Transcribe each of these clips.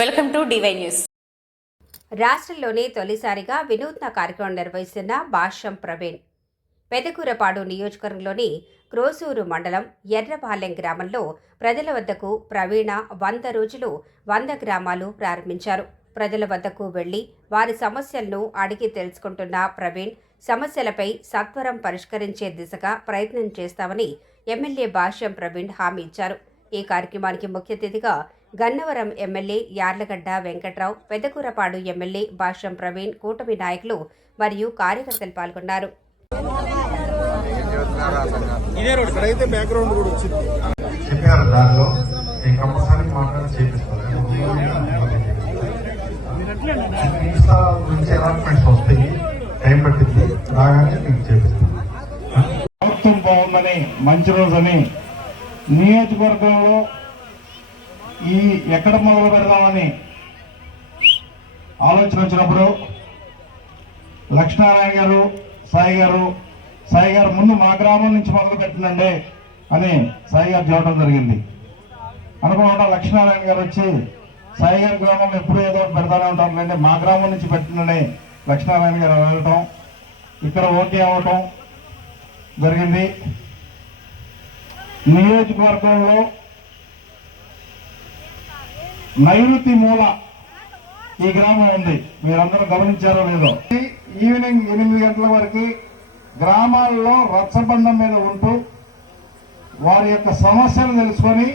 Welcome to DY news. రాష్ట్రంలోనే తొలిసారిగా వినూత్న కార్యక్రమం నిర్వహిస్తున్న భాష్యం ప్రవీణ్. పెదకూరపాడు నియోజకవర్గంలోని క్రోసూరు మండలం ఎర్రపాలెం గ్రామంలో ప్రజల వద్దకు ప్రవీణ వంద రోజులు వంద గ్రామాలు ప్రారంభించారు. ప్రజల వద్దకు వెళ్ళి వారి సమస్యలను అడిగి తెలుసుకుంటున్న ప్రవీణ్ సమస్యలపై సత్వరం పరిష్కరించే దిశగా ప్రయత్నం చేస్తామని ఎమ్మెల్యే భాష్యం ప్రవీణ్ హామీ ఇచ్చారు. ఈ కార్యక్రమానికి ముఖ్య అతిథిగా గన్నవరం ఎమ్మెల్యే యార్లగడ్డ వెంకట్రావు పెద్దకూరపాడు ఎమ్మెల్యే భాష్యం ప్రవీణ్ కూటమి నాయకులు మరియు కార్యకర్తలు పాల్గొన్నారు. ప్రభుత్వం బాగుందని మంచి రోజని నియోజకవర్గంలో ఈ ఎక్కడ మొదలు పెడదామని ఆలోచన వచ్చినప్పుడు లక్ష్మీనారాయణ గారు సాయి గారు సాయి గారు ముందు మా గ్రామం నుంచి మొదలు పెట్టినండి అని సాయి గారు చూడటం జరిగింది. అనుకోకుండా లక్ష్మీనారాయణ గారు వచ్చి సాయి గారి గ్రామం ఎప్పుడు ఏదో ఒకటి పెడతానే ఉంటారులేండి మా గ్రామం నుంచి పెట్టినండి లక్ష్మీనారాయణ గారు వెళ్ళటం ఇక్కడ ఓకే అవ్వటం జరిగింది. నియోజకవర్గంలో నైరుతి మూల ఈ గ్రామం ఉంది. మీరందరూ గమనించారో లేదో. ఈవినింగ్ ఎనిమిది గంటల వరకు గ్రామాల్లో రచ్చబండం మీద ఉంటూ వారి యొక్క సమస్యలు తెలుసుకొని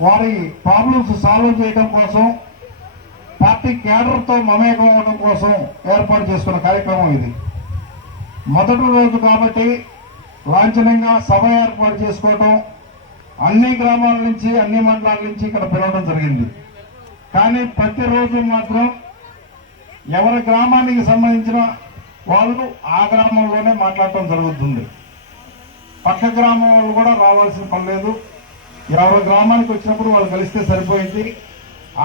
వారి ప్రాబ్లమ్స్ సాల్వ్ చేయడం కోసం పార్టీ కేడర్తో మమేకం అవ్వడం కోసం ఏర్పాటు చేసుకున్న కార్యక్రమం ఇది. మొదటి రోజు కాబట్టి లాంఛనంగా సభ ఏర్పాటు చేసుకోవటం అన్ని గ్రామాల నుంచి అన్ని మండలాల నుంచి ఇక్కడ పిలవడం జరిగింది. కానీ ప్రతిరోజు మాత్రం ఎవరి గ్రామానికి సంబంధించిన వాళ్ళు ఆ గ్రామంలోనే మాట్లాడటం జరుగుతుంది. పక్క గ్రామం వాళ్ళు కూడా రావాల్సిన పని లేదు. ఎవరి గ్రామానికి వచ్చినప్పుడు వాళ్ళు కలిస్తే సరిపోయింది.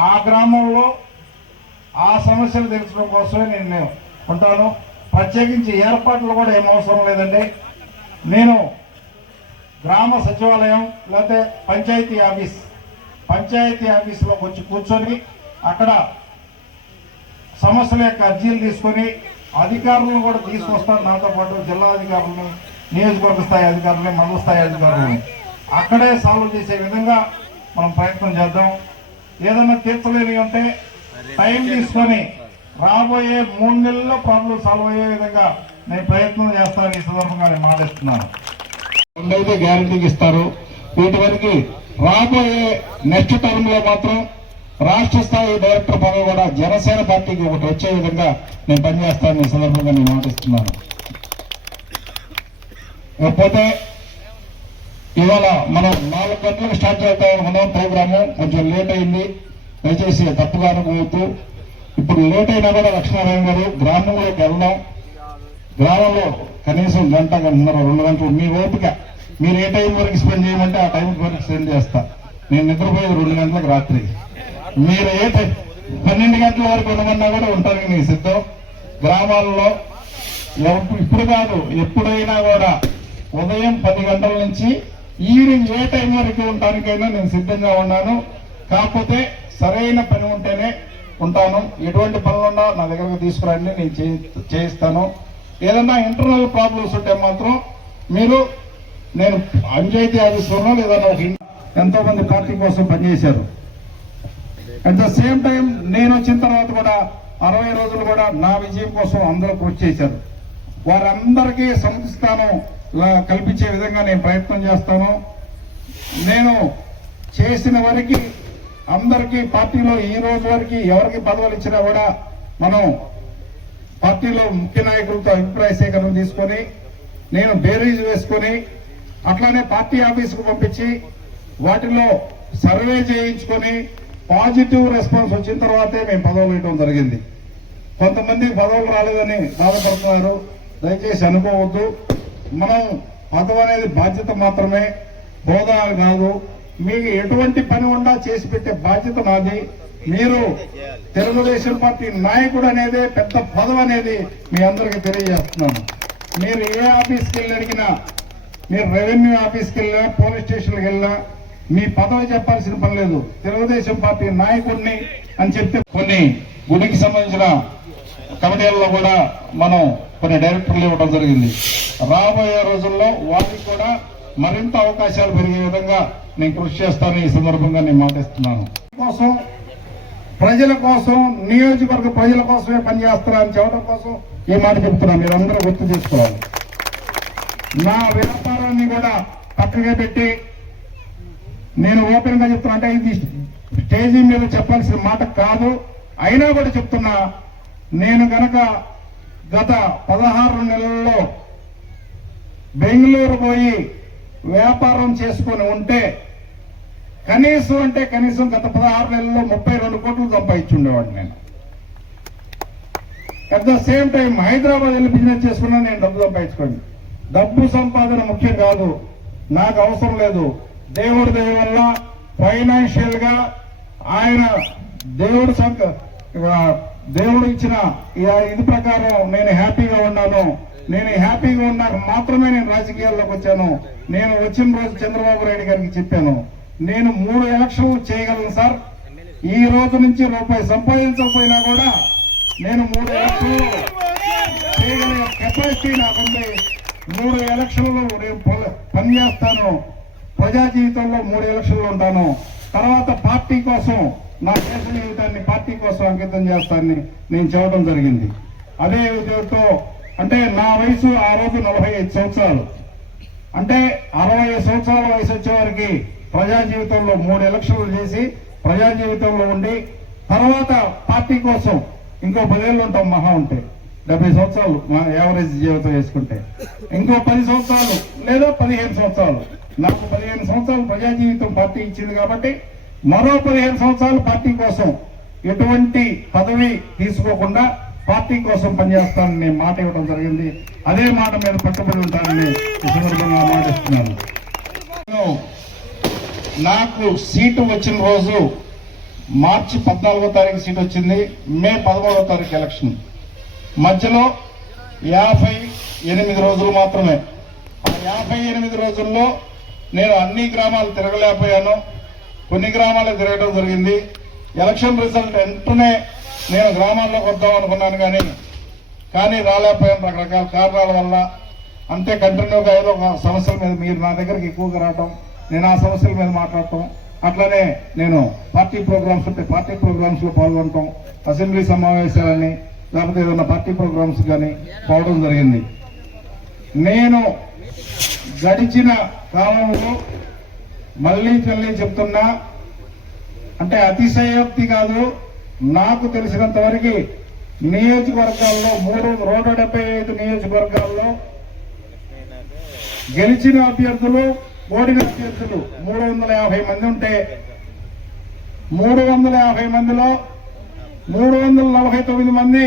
ఆ గ్రామంలో ఆ సమస్యలు తెలుసుకోవడం కోసమే నేను నేను ఉంటాను. ప్రత్యేకించి ఏర్పాట్లు కూడా ఏం అవసరం లేదండి. నేను గ్రామ సచివాలయం లేకపోతే పంచాయతీ ఆఫీస్ పంచాయతీ ఆఫీసులో వచ్చి కూర్చొని అక్కడ సమస్యల యొక్క అర్జీలు తీసుకొని అధికారులను కూడా తీసుకొస్తాను. నాతో పాటు జిల్లా అధికారులను నియోజకవర్గ స్థాయి అధికారులని మండల స్థాయి అధికారులని. అక్కడే సాల్వ్ చేసే విధంగా మనం ప్రయత్నం చేద్దాం. ఏదైనా తీర్చలేని ఉంటే టైం తీసుకొని రాబోయే మూడు నెలల్లో ప్రాబ్లం సాల్వ్ అయ్యే విధంగా నేను ప్రయత్నం చేస్తాను ఈ సందర్భంగా నేను మాటిస్తున్నాను రెండైతే గ్యారంటీకి ఇస్తారు. వీటి వరకు రాబోయే నెక్స్ట్ టర్మ్లో మాత్రం రాష్ట్ర స్థాయి డైరెక్టర్ పదవి కూడా జనసేన పార్టీకి ఒకటి వచ్చే విధంగా నేను పనిచేస్తాను ఈ సందర్భంగా నేను మాటిస్తున్నాను లేకపోతే ఇవాళ మనం నాలుగు గంటలకు స్టార్ట్ చేద్దాం అనుకున్నాం ప్రోగ్రాము. కొంచెం లేట్ అయింది. దయచేసి తప్పుగా అనుకోవద్దు ఇప్పుడు లేట్ అయినా కూడా లక్ష్మీనారాయణ గారు గ్రామంలోకి వెళ్దాం. గ్రామంలో కనీసం గంట గంటన్నర రెండు గంటలు మీ ఓపిక. మీరు ఏ టైం వరకు స్పెండ్ చేయమంటే ఆ టైం వరకు స్పెండ్ చేస్తా. నేను నిద్రపోయేది రెండు గంటలకు రాత్రి. మీరు ఏ టైం పన్నెండు గంటల వరకు ఉండమన్నా కూడా ఉంటారు నీ సిద్ధం. గ్రామాల్లో ఇప్పుడు కాదు ఎప్పుడైనా కూడా ఉదయం పది గంటల నుంచి ఈవినింగ్ ఏ టైం వరకు ఉండటానికైనా నేను సిద్ధంగా ఉన్నాను. కాకపోతే సరైన పని ఉంటేనే ఉంటాను. ఎటువంటి పనులున్నా నా దగ్గరకు తీసుకురండి నేను చేయి- చేయిస్తాను. ఏదన్నా ఇంటర్నల్ ప్రాబ్లమ్స్ ఉంటే మాత్రం మీరు నేను పంచాయతీ అది లేదా ఒక ఇన్- ఎంతో మంది పార్టీ కోసం పనిచేశారు. అట్ ద సేమ్ టైం నేను వచ్చిన తర్వాత కూడా అరవై రోజులు కూడా నా విజయం కోసం అందరూ కృషి చేశారు. వారందరికీ సమతిస్తాను లా- కల్పించే విధంగా నేను ప్రయత్నం చేస్తాను. నేను చేసిన వరకు అందరికీ పార్టీలో ఈ రోజు వరకు ఎవరికి పదవులు ఇచ్చినా కూడా మనం పార్టీలో ముఖ్య నాయకులతో అభిప్రాయ సేకరణ తీసుకొని నేను బేరీజ్ వేసుకొని అట్లానే పార్టీ ఆఫీసుకు పంపించి వాటిలో సర్వే చేయించుకొని పాజిటివ్ రెస్పాన్స్ వచ్చిన తర్వాతే మేము పదవులు ఇవ్వడం జరిగింది. కొంతమంది పదవులు రాలేదని బాధపడుతున్నారు. దయచేసి అనుకోవద్దు. మనం పదవి అనేది బాధ్యత మాత్రమే హోదా కాదు. మీకు ఎటువంటి పని ఉండా చేసి పెట్టే బాధ్యత నాది. మీరు తెలుగుదేశం పార్టీ నాయకుడు అనేది పెద్ద పదవి అనేది మీ అందరికీ తెలియజేస్తున్నాను. మీరు ఏ ఆఫీస్కి వెళ్ళి అడిగినా మీరు రెవెన్యూ ఆఫీస్కి వెళ్ళినా పోలీస్ స్టేషన్కి వెళ్ళినా మీ పదవి చెప్పాల్సిన పని లేదు. తెలుగుదేశం పార్టీ నాయకుడిని అని చెప్తే కొన్ని గుడికి సంబంధించిన కమిటీల్లో కూడా మనం కొన్ని డైరెక్టర్లు ఇవ్వడం జరిగింది. రాబోయే రోజుల్లో వారికి కూడా మరింత అవకాశాలు పెరిగే విధంగా నేను కృషి చేస్తాను ఈ సందర్భంగా నేను మాటిస్తున్నాను. కోసం ప్రజల కోసం నియోజకవర్గ ప్రజల కోసమే పనిచేస్తున్నా చెప్పడం కోసం ఈ మాట చెప్తున్నా. అందరూ గుర్తు చేసుకోవాలి. నా వ్యాపారాన్ని కూడా పక్కగా పెట్టి నేను ఓపెన్గా చెప్తున్నా. అంటే ఇది స్టేజీ మీద చెప్పాల్సిన మాట కాదు. అయినా కూడా చెప్తున్నా నేను గనక గత పదహారు నెలల్లో బెంగళూరు పోయి వ్యాపారం చేసుకొని ఉంటే కనీసం అంటే కనీసం గత పదహారు నెలల్లో ముప్పై రెండు కోట్లు సంపాదించుండేవాడిని నేను. At the same time Hyderabad వెళ్ళి బిజినెస్ చేసుకున్నా నేను డబ్బు సంపాదించుకోండి. డబ్బు సంపాదన ముఖ్యం కాదు. నాకు అవసరం లేదు. దేవుడి దయ వల్ల ఫైనాన్షియల్గా ఆయన దేవుడు సంక దేవుడు ఇచ్చిన ఇది ప్రకారం నేను హ్యాపీగా ఉన్నాను. నేను హ్యాపీగా ఉన్నాక మాత్రమే నేను రాజకీయాల్లోకి వచ్చాను. నేను వచ్చిన రోజు చంద్రబాబు నాయుడు గారికి చెప్పాను. నేను మూడు ఎలక్షన్లు చేయగలను సార్. ఈ రోజు నుంచి రూపాయి సంపాదించకపోయినా కూడా నేను మూడు ఎలక్షన్లు చేయగలిగే కెపాసిటీ నాకుంది. మూడు ఎలక్షన్లు నేను పనిచేస్తాను. ప్రజా జీవితంలో మూడు ఎలక్షన్లు ఉంటాను. తర్వాత పార్టీ కోసం నా దేశ జీవితాన్ని పార్టీ కోసం అంకితం చేస్తానని నేను చెప్పడం జరిగింది. అదే ఉద్యోగంతో అంటే నా వయసు ఆ రోజు నలభై ఐదు సంవత్సరాలు. అంటే అరవై సంవత్సరాల వయసు వచ్చేవారికి ప్రజా జీవితంలో మూడు ఎలక్షన్లు చేసి ప్రజా జీవితంలో ఉండి తర్వాత పార్టీ కోసం ఇంకో పదేళ్ళు ఉంటాం మహా ఉంటే. డెబ్బై సంవత్సరాలు మా యావరేజ్ జీవితం వేసుకుంటే. ఇంకో పది సంవత్సరాలు లేదా పదిహేను సంవత్సరాలు. నాకు పదిహేను సంవత్సరాలు ప్రజా జీవితం పార్టీ ఇచ్చింది కాబట్టి మరో పదిహేను సంవత్సరాలు పార్టీ కోసం ఎటువంటి పదవి తీసుకోకుండా పార్టీ కోసం పనిచేస్తానని నేను మాట ఇవ్వడం జరిగింది. అదే మాట మీద పట్టుబడి ఉంటానని ఈ సందర్భంగా మాటిస్తున్నాను నాకు సీటు వచ్చిన రోజు మార్చి పద్నాలుగో తారీఖు సీట్ వచ్చింది మే పదమూడవ తారీఖు ఎలక్షన్. మధ్యలో యాభై ఎనిమిది రోజులు మాత్రమే. ఆ యాభై ఎనిమిది రోజుల్లో నేను అన్ని గ్రామాలు తిరగలేకపోయాను. కొన్ని గ్రామాలు తిరగడం జరిగింది. ఎలక్షన్ రిజల్ట్ వెంటనే నేను గ్రామాల్లోకి వద్దాం అనుకున్నాను కానీ కానీ రాలేకపోయాను రకరకాల కారణాల వల్ల. అంతే కంటిన్యూగా ఏదో ఒక సమస్యల మీద మీరు నా దగ్గరికి ఎక్కువగా రావటం నేను ఆ సమస్యల మీద మాట్లాడటం అట్లనే నేను పార్టీ ప్రోగ్రామ్స్ ఉంటే పార్టీ ప్రోగ్రామ్స్లో పాల్గొనటం అసెంబ్లీ సమావేశాలని లేకపోతే ఏదైనా పార్టీ ప్రోగ్రామ్స్ కానీ పోవడం జరిగింది. నేను గడిచిన కాలంలో మళ్ళీ మళ్ళీ చెప్తున్నా అంటే అతిశయోక్తి కాదు నాకు తెలిసినంత వరకు నియోజకవర్గాల్లో మూడు నూట డెబ్బై ఐదు నియోజకవర్గాల్లో గెలిచిన అభ్యర్థులు ఓడిన అభ్యర్థులు మూడు వందల యాభై మంది ఉంటే మూడు వందల యాభై మందిలో మూడు వందల నలభై తొమ్మిది మంది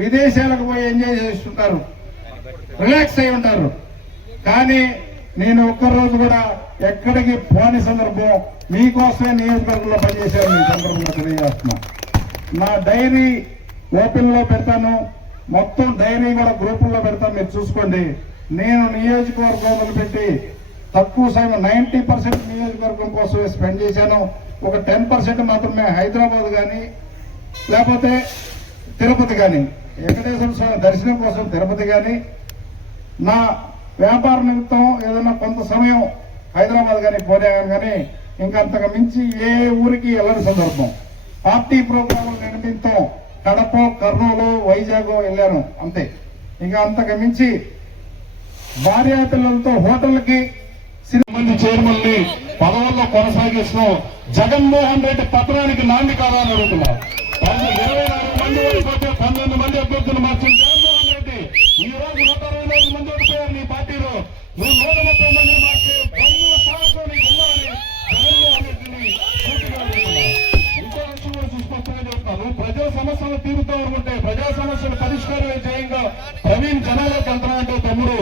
విదేశాలకు పోయి ఎంజాయ్ చేస్తుంటారు. రిలాక్స్ అయి ఉంటారు. కానీ నేను ఒక్కరోజు కూడా ఎక్కడికి పోని సందర్భం మీకోసమే నియోజకవర్గంలో పనిచేశాను ఈ సందర్భంలో తెలియజేస్తున్నా. నా డైరీ ఓపెన్లో పెడతాను. మొత్తం డైరీ కూడా గ్రూపుల్లో పెడతాను. మీరు చూసుకోండి. నేను నియోజకవర్గం మొదలుపెట్టి తక్కువ సమయం నైన్టీ పర్సెంట్ నియోజకవర్గం కోసమే స్పెండ్ చేశాను. ఒక టెన్ పర్సెంట్ మాత్రమే హైదరాబాద్ కానీ లేకపోతే తిరుపతి కానీ వెంకటేశ్వర స్వామి దర్శనం కోసం తిరుపతి కానీ నా వ్యాపార నిమిత్తం ఏదైనా కొంత సమయం హైదరాబాద్ కానీ పోయాను కానీ ఇంకంతకు మించి ఏ ఊరికి వెళ్ళని సందర్భం. పార్టీ ప్రోగ్రాములు నిమిత్తం కడప కర్నూలు వైజాగ్ వెళ్ళాను అంతే. ఇంకా అంతకు మించి భార్యాపిల్లలతో హోటల్కి మంది చైర్మన్ని పదవుల్లో కొనసాగిస్తూ జగన్మోహన్ రెడ్డి పత్రానికి నాంది కాదని అడుగుతున్నారు ఇరవై నాలుగు మంది ఓడిపోతే పన్నెండు మంది అభ్యర్థులు మార్చిన జగన్మోహన్ రెడ్డి. ఈ రోజు నూట అరవై నాలుగు మంది ఓడిపోయారు నీ పార్టీలో. నువ్వు నూట ముప్పై మంది మార్చి బంధువుల సాహసం నీకు ఉండాలని జగన్మోహన్ రెడ్డిని ఇంకో విషయం కూడా చెప్తాను ప్రజా సమస్యలు తీరుతూ ఉంటే ప్రజా సమస్యలు పరిష్కారం చేయంగా ప్రవీణ్ జనాలకు అంటే తమ్ముడు.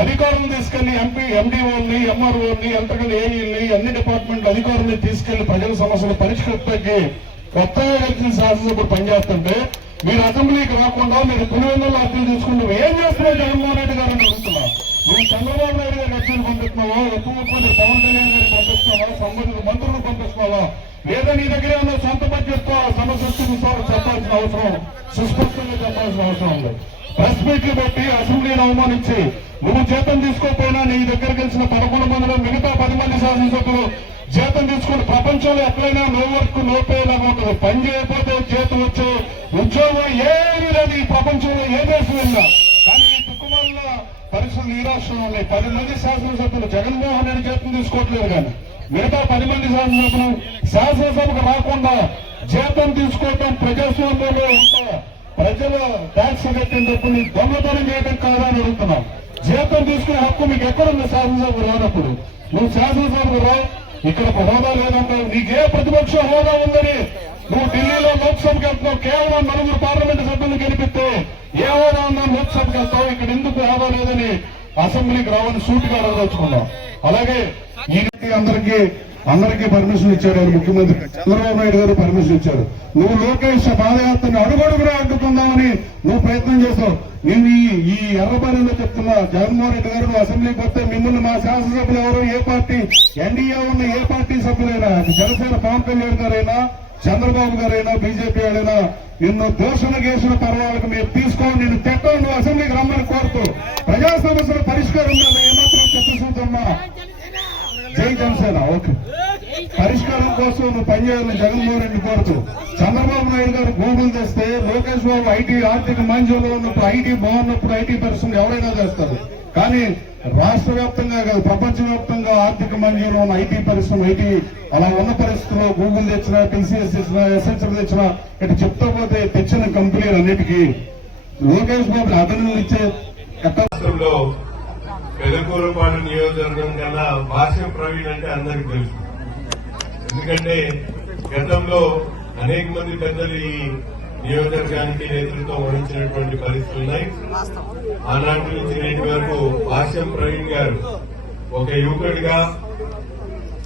అధికారం తీసుకెళ్ళి ఎంపీ ఎండిఓని ఎంఆర్ఓని ఎంతకని ఏఈని అన్ని డిపార్ట్మెంట్ అధికారులను తీసుకెళ్ళి ప్రజల సమస్యలు పరిష్కరించడానికి కొత్తగా వచ్చిన శాసనసభ్యుడు పనిచేస్తుంటే మీరు అసెంబ్లీకి రాకుండా మీరు పులివెందుల అర్థం తీసుకుంటూ ఏం చేస్తున్నారు జగన్మోహన్ రెడ్డి గారు అని అడుగుతున్నా. నువ్వు చంద్రబాబు నాయుడు గారి లక్ష్యాన్ని పంపిస్తున్నావా? ఉప ముఖ్యమంత్రి పవన్ కళ్యాణ్ గారికి పంపిస్తున్నావా? సంబంధిత మంత్రులు పంపిస్తున్నావా? లేదా నీ దగ్గర ఉన్న సొంత బడ్జెట్తో సమస్యలు చెప్పాల్సిన అవసరం సుస్పష్టంగా చెప్పాల్సిన అవసరం ఉంది. ప్రెస్ మీట్లు పెట్టి అసెంబ్లీని అవమానించి నువ్వు జీతం తీసుకోకపోయినా నీ దగ్గర గెలిచిన పదకొండు మందిలో మిగతా పది మంది శాసనసభ్యులు జీతం తీసుకుని ప్రపంచంలో ఎక్కడైనా నో వర్క్ నో పే ఉంటుంది. పని చేయకపోతే జీతం వచ్చే ఉద్యోగం ఏమీ లేదు. ఈ ప్రపంచంలో ఏ దేశం వెళ్ళినా కానీ ఈ దిక్కుమాల పరిస్థితులు ఈ రాష్ట్రంలో ఉన్నాయి. పది మంది శాసనసభ్యులు జగన్మోహన్ రెడ్డి జీతం తీసుకోవట్లేదు కానీ మిగతా పది మంది శాసనసభ్యులు శాసనసభకు రాకుండా జీతం తీసుకోవటం ప్రజాస్వామ్యంలో ఉంటా ప్రజల ట్యాక్స్ కట్టిన డబ్బుని దొంగతనం చేయడం కాదా అని అడుగుతున్నాం. జీతం తీసుకునే హక్కు మీకు ఎక్కడుంది శాసనసభ రానప్పుడు? నువ్వు శాసనసభకు రా ఇక్కడ హోదా లేదంటావు నీకే ప్రతిపక్ష హోదా ఉందని నువ్వు ఢిల్లీలో లోక్సభకి వెళ్తున్నావు. కేవలం నలుగురు పార్లమెంట్ సభ్యులు గెలిపిస్తే ఏ హోదా ఉందని లోక్సభకి వెళ్తావు ఇక్కడ ఎందుకు హోదా లేదని అసెంబ్లీకి రావని సూటిగా అడగదలుచుకున్నాం అలాగే ఈ అందరికీ అందరికీ పర్మిషన్ ఇచ్చారు ఆయన ముఖ్యమంత్రి. చంద్రబాబు నాయుడు గారు పర్మిషన్ ఇచ్చారు. నువ్వు లోకేష్ పాదయాత్రను అడుగడుగునా అడ్డుకుందామని నువ్వు ప్రయత్నం చేస్తావు. నేను ఈ ఈ ఎర్రబారిలో చెప్తున్నా జగన్మోహన్ రెడ్డి గారు నువ్వు అసెంబ్లీకి వస్తే మిమ్మల్ని మా శాసనసభ్యులు ఎవరు? ఏ పార్టీ? ఎన్డీఏ ఉన్న ఏ పార్టీ సభ్యులైనా జనసేన పవన్ కళ్యాణ్ గారైనా చంద్రబాబు గారైనా బీజేపీ వాళ్ళైనా నిన్ను దోషణ గేసిన పర్వాలకు మీరు తీసుకోండి నేను తిట్టం నువ్వు అసెంబ్లీకి రమ్మని కోరుతూ ప్రజా సమస్యల పరిష్కారం ఏమాత్రం చర్చించుతున్నా జై జనసేన ఓకే. పరిష్కారం కోసం నువ్వు పనిచేయాలని జగన్మోహన్ రెడ్డి కోరుతూ చంద్రబాబు నాయుడు గారు గూగుల్ తెస్తే లోకేష్ బాబు ఐటీ ఆర్థిక మంజూరులో ఉన్నప్పుడు ఐటీ బాగున్నప్పుడు ఐటీ పరిశ్రమ ఎవరైనా చేస్తారు. కానీ రాష్ట్ర వ్యాప్తంగా కాదు ప్రపంచ వ్యాప్తంగా ఆర్థిక మంజూరు ఉన్న ఐటీ పరిశ్రమ ఐటీ అలా ఉన్న పరిస్థితుల్లో గూగుల్ తెచ్చినా టీసీఎస్ తెచ్చినా ఎస్ఎన్సర్ తెచ్చినా ఇటు చెప్తా పోతే తెచ్చిన కంపెనీలు అన్నిటికీ లోకేష్ బాబు అభినందనలు ఇచ్చే ఎక్కడంలో పెదకూరపాడు నియోజకవర్గం కన్నా భాష ప్రవీణ్ అంటే అందరికి తెలుసు. ఎందుకంటే గతంలో అనేక మంది పెద్దలు ఈ నియోజకవర్గానికి నేతృత్వం వహించినటువంటి పరిస్థితులు ఉన్నాయి. ఆనాటి నుంచి నేటి వరకు భాష్యం ప్రవీణ్ గారు ఒక యువకుడిగా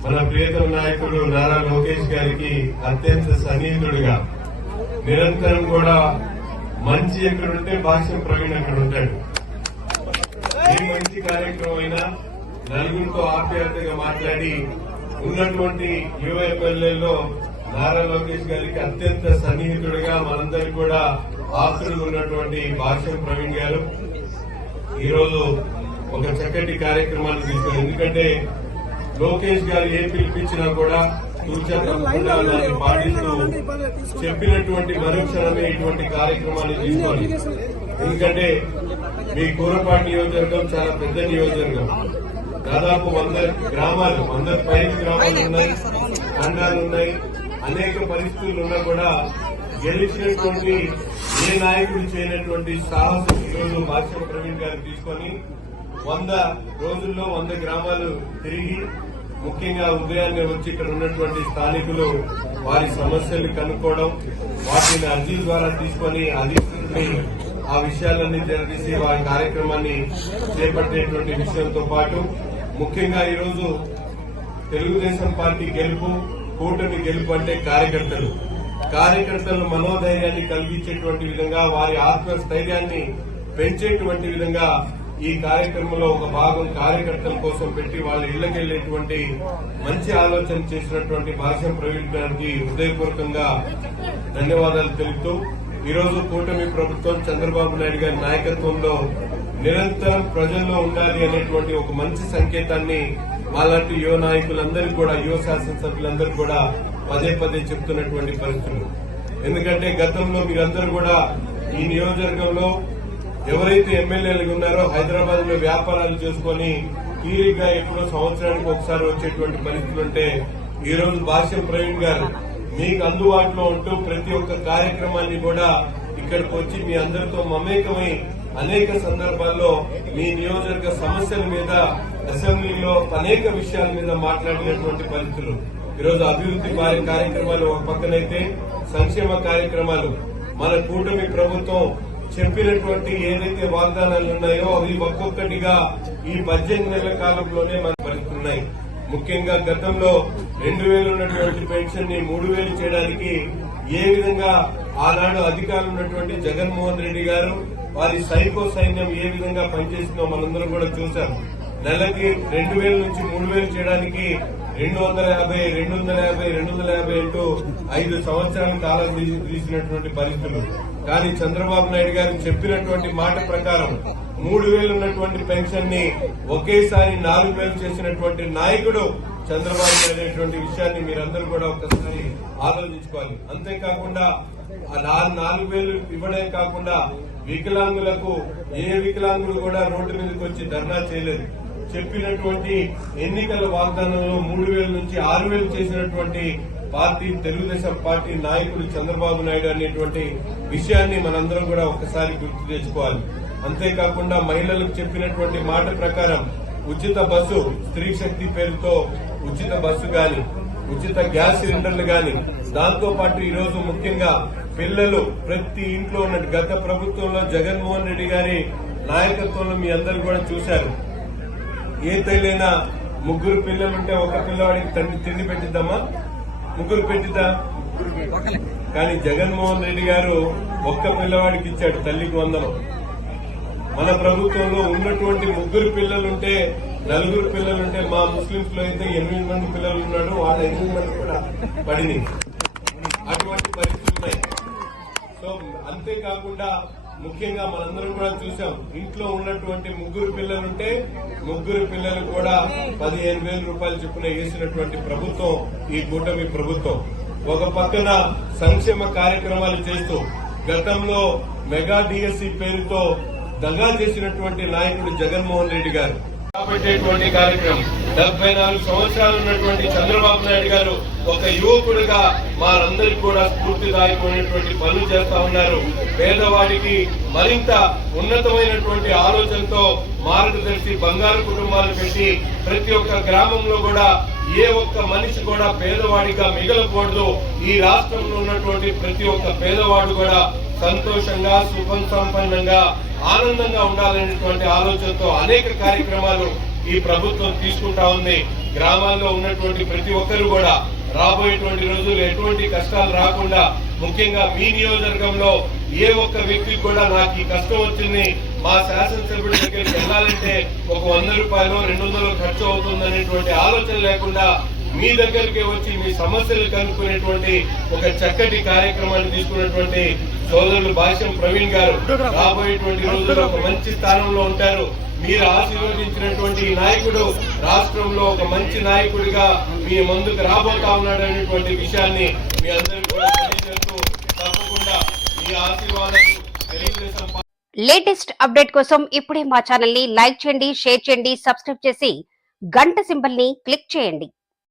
మన ప్రియతమ నాయకుడు నారా లోకేష్ గారికి అత్యంత సన్నిహితుడిగా నిరంతరం కూడా మంచి ఎక్కడుంటే భాష్యం ప్రవీణ్ అక్కడ ఉంటాడు. ఏ మంచి కార్యక్రమం అయినా నలుగురితో ఆప్యాయతగా మాట్లాడి ఉన్నటువంటి యువ ఎమ్మెల్యేలో నారా లోకేష్ గారికి అత్యంత సన్నిహితుడిగా మనందరికి కూడా ఆస్తులు ఉన్నటువంటి భాష్యం ప్రవీణ్ గారు. ఈరోజు ఒక చక్కటి కార్యక్రమాన్ని తీసుకున్నారు. ఎందుకంటే లోకేష్ గారు ఏం పిలిపించినా కూడా తూచా పాటిస్తూ చెప్పినటువంటి మరుక్షణమే ఇటువంటి కార్యక్రమాన్ని తీసుకోవాలి ఎందుకంటే మీ కూరపాటి నియోజకవర్గం చాలా పెద్ద నియోజకవర్గం. దాదాపు వంద గ్రామాలు వంద పైన గ్రామాలు ఉన్నాయి ఖండాలు ఉన్నాయి. అనేక పరిస్థితులు ఉన్నా కూడా గెలిచినటువంటి ఏ నాయకుడు చేయనటువంటి సాహసం ఈరోజు భాష్యం ప్రవీణ్ గారు తీసుకొని వంద రోజుల్లో వంద గ్రామాలు తిరిగి ముఖ్యంగా ఉదయాన్నే వచ్చి ఇక్కడ ఉన్నటువంటి స్థానికులు వారి సమస్యలు కనుక్కోవడం వాటిని అర్జీ ద్వారా తీసుకొని అధికారులని ఆ విషయాలన్నీ తెరదీసి వారి కార్యక్రమాన్ని చేపట్టేటువంటి విషయంతో పాటు ముఖ్యంగా ఈరోజు తెలుగుదేశం పార్టీ గెలుపు కూటమి గెలుపు అంటే కార్యకర్తలు. కార్యకర్తలు మనోధైర్యాన్ని కలిగించేటువంటి విధంగా వారి ఆత్మస్థైర్యాన్ని పెంచేటువంటి విధంగా ఈ కార్యక్రమంలో ఒక భాగం కార్యకర్తల కోసం పెట్టి వాళ్ళ ఇళ్ళకెళ్ళేటువంటి మంచి ఆలోచన చేసినటువంటి భాష్యం ప్రవీణ్ గారికి హృదయపూర్వకంగా ధన్యవాదాలు తెలుపుతూ ఈరోజు కూటమి ప్రభుత్వం చంద్రబాబు నాయుడు గారి నాయకత్వంలో నిరంతరం ప్రజల్లో ఉండాలి అనేటువంటి ఒక మంచి సంకేతాన్ని మాలాంటి యువ నాయకులందరికీ కూడా యువ శాసనసభ్యులందరూ కూడా పదే పదే చెప్తున్నటువంటి పరిస్థితులు. ఎందుకంటే గతంలో మీరందరూ కూడా ఈ నియోజకవర్గంలో ఎవరైతే ఎమ్మెల్యేలు ఉన్నారో హైదరాబాద్లో వ్యాపారాలు చేసుకుని తీరిగ్గా ఎప్పుడో సంవత్సరానికి ఒకసారి వచ్చేటువంటి పరిస్థితులు ఉంటే ఈ రోజు భాష్యం ప్రవీణ్ గారు మీకు అందుబాటులో ఉంటూ ప్రతి ఒక్క కార్యక్రమాన్ని కూడా ఇక్కడికి వచ్చి మీ అందరితో మమేకమై అనేక సందర్భాల్లో మీ నియోజకవర్గ సమస్యల మీద అసెంబ్లీలో అనేక విషయాల మీద మాట్లాడినటువంటి పరిస్థితులు ఈరోజు అభివృద్ది కార్యక్రమాలు ఒక పక్కనైతే సంక్షేమ కార్యక్రమాలు. మన కూటమి ప్రభుత్వం చెప్పినటువంటి ఏదైతే వాగ్దానాలు ఉన్నాయో అవి ఒక్కొక్కటిగా ఈ పద్దెనిమిది నెలల కాలంలోనే మన పరిస్థితున్నాయి ముఖ్యంగా గతంలో రెండు వేలు ఉన్నటువంటి పెన్షన్ని మూడు వేలు చేయడానికి ఏ విధంగా ఆనాడు అధికారులు ఉన్నటువంటి జగన్మోహన్ రెడ్డి గారు వారి సైకో సైన్యం ఏ విధంగా పనిచేసిందో మనందరం కూడా చూశాం. నెలకి రెండు వేల నుంచి మూడు వేలు చేయడానికి రెండు వందల యాభై రెండు వందల యాభై రెండు వందల యాభై అంటూ ఐదు సంవత్సరాల కాలం తీసినటువంటి పరిస్థితులు. కానీ చంద్రబాబు నాయుడు గారు చెప్పినటువంటి మాట ప్రకారం మూడు వేలు ఉన్నటువంటి పెన్షన్ని ఒకేసారి నాలుగు వేలు చేసినటువంటి నాయకుడు చంద్రబాబు నాయుడు అనేటువంటి విషయాన్ని మీరందరూ కూడా ఒక్కసారి ఆలోచించుకోవాలి. అంతేకాకుండా ఆ నాలుగు వేలు ఇవ్వడే కాకుండా వికలాంగులకు ఏ వికలాంగులు కూడా రోడ్డు మీదకి వచ్చి ధర్నా చేయలేదు. చెప్పినటువంటి ఎన్నికల వాగ్దానంలో మూడు వేల నుంచి ఆరు వేలు చేసినటువంటి పార్టీ తెలుగుదేశం పార్టీ నాయకుడు చంద్రబాబు నాయుడు అనేటువంటి విషయాన్ని మనందరం కూడా ఒక్కసారి గుర్తు తెచ్చుకోవాలి. అంతేకాకుండా మహిళలకు చెప్పినటువంటి మాట ప్రకారం ఉచిత బస్సు స్త్రీ శక్తి పేరుతో ఉచిత బస్సు గాని ఉచిత గ్యాస్ సిలిండర్లు గాని దాంతో పాటు ఈ రోజు ముఖ్యంగా పిల్లలు ప్రతి ఇంట్లో ఉన్న గత ప్రభుత్వంలో జగన్మోహన్ రెడ్డి గారి నాయకత్వంలో మీ అందరు కూడా చూశారు. ఏ తల్లినా ముగ్గురు పిల్లలుంటే ఒక పిల్లవాడికి తండ్రి తిండి పెట్టిద్దామా? ముగ్గురు పెట్టిద్దా? కానీ జగన్మోహన్ రెడ్డి గారు ఒక్క పిల్లవాడికి ఇచ్చాడు తల్లికి వందనం. మన ప్రభుత్వంలో ఉన్నటువంటి ముగ్గురు పిల్లలుంటే నలుగురు పిల్లలుంటే మా ముస్లింస్లో అయితే ఎనిమిది మంది పిల్లలు ఉన్నాడు వాళ్ళ ఎనిమిది మంది కూడా పడింది అటువంటి పరిస్థితులు ఉన్నాయి. సో అంతేకాకుండా ముఖ్యంగా మనందరం కూడా చూసాం. ఇంట్లో ఉన్నటువంటి ముగ్గురు పిల్లలుంటే ముగ్గురు పిల్లలు కూడా పదిహేను వేల రూపాయలు చొప్పున వేసినటువంటి ప్రభుత్వం ఈ కూటమి ప్రభుత్వం. ఒక పక్కన సంక్షేమ కార్యక్రమాలు చేస్తూ గతంలో మెగా డిఎస్సి పేరుతో దగా చేసినటువంటి నాయకుడు జగన్మోహన్ రెడ్డి గారు. పెట్టేటువంటి కార్యక్రమం. డెబ్బై నాలుగు సంవత్సరాలు ఉన్నటువంటి చంద్రబాబు నాయుడు గారు ఒక యువకుడిగా వారందరికీ కూడా స్ఫూర్తిదాయకమైనటువంటి పనులు చేస్తా ఉన్నారు. పేదవాడికి మరింత ఉన్నతమైనటువంటి ఆలోచనతో మార్గదర్శి బంగారు కుటుంబాలు పెట్టి ప్రతి ఒక్క గ్రామంలో కూడా ఏ ఒక్క మనిషి కూడా పేదవాడిగా మిగలకూడదు. ఈ రాష్ట్రంలో ఉన్నటువంటి ప్రతి ఒక్క పేదవాడు కూడా సంతోషంగా సుఖం సంపన్నంగా ఆనందంగా ఉండాలనేటువంటి ఆలోచనతో అనేక కార్యక్రమాలు ఈ ప్రభుత్వం తీసుకుంటా ఉంది. గ్రామాల్లో ఉన్నటువంటి ప్రతి ఒక్కరు కూడా రాబోయేటువంటి రోజులు ఎటువంటి కష్టాలు రాకుండా ముఖ్యంగా మీ నియోజకవర్గంలో ఏ ఒక్క వ్యక్తికి కూడా నాకు ఈ కష్టం వచ్చింది మా శాసనసభ్యుడి దగ్గరికి వెళ్ళాలంటే ఒక వంద రూపాయలు రెండు వందలు ఖర్చు అవుతుందనేటువంటి ఆలోచన లేకుండా మీ దగ్గరికి వచ్చి మీ సమస్యలు కనుక్కునేటువంటి ఒక చక్కటి కార్యక్రమాన్ని తీసుకున్నటువంటి సోదరులు భాష్యం ప్రవీణ్ గారు రాబోయేటువంటి రోజుల్లో ఒక మంచి స్థానంలో ఉంటారు. మీరు ఆశీర్వదించినటువంటి నాయకుడు రాష్ట్రంలో ఒక మంచి నాయకుడిగా మీ ముందుకు రాబోతా ఉన్నాడు అనేటువంటి విషయాన్ని మీ అందరికీ కూడా తెలియజేస్తూ తప్పకుండా మీ ఆశీర్వాదాలు తెలుగుదేశం లేటెస్ట్ అప్డేట్ కోసం ఇప్పుడే మా ఛానల్ని లైక్ చేయండి షేర్ చేయండి సబ్స్క్రైబ్ చేసి గంట సింబల్ని క్లిక్ చేయండి.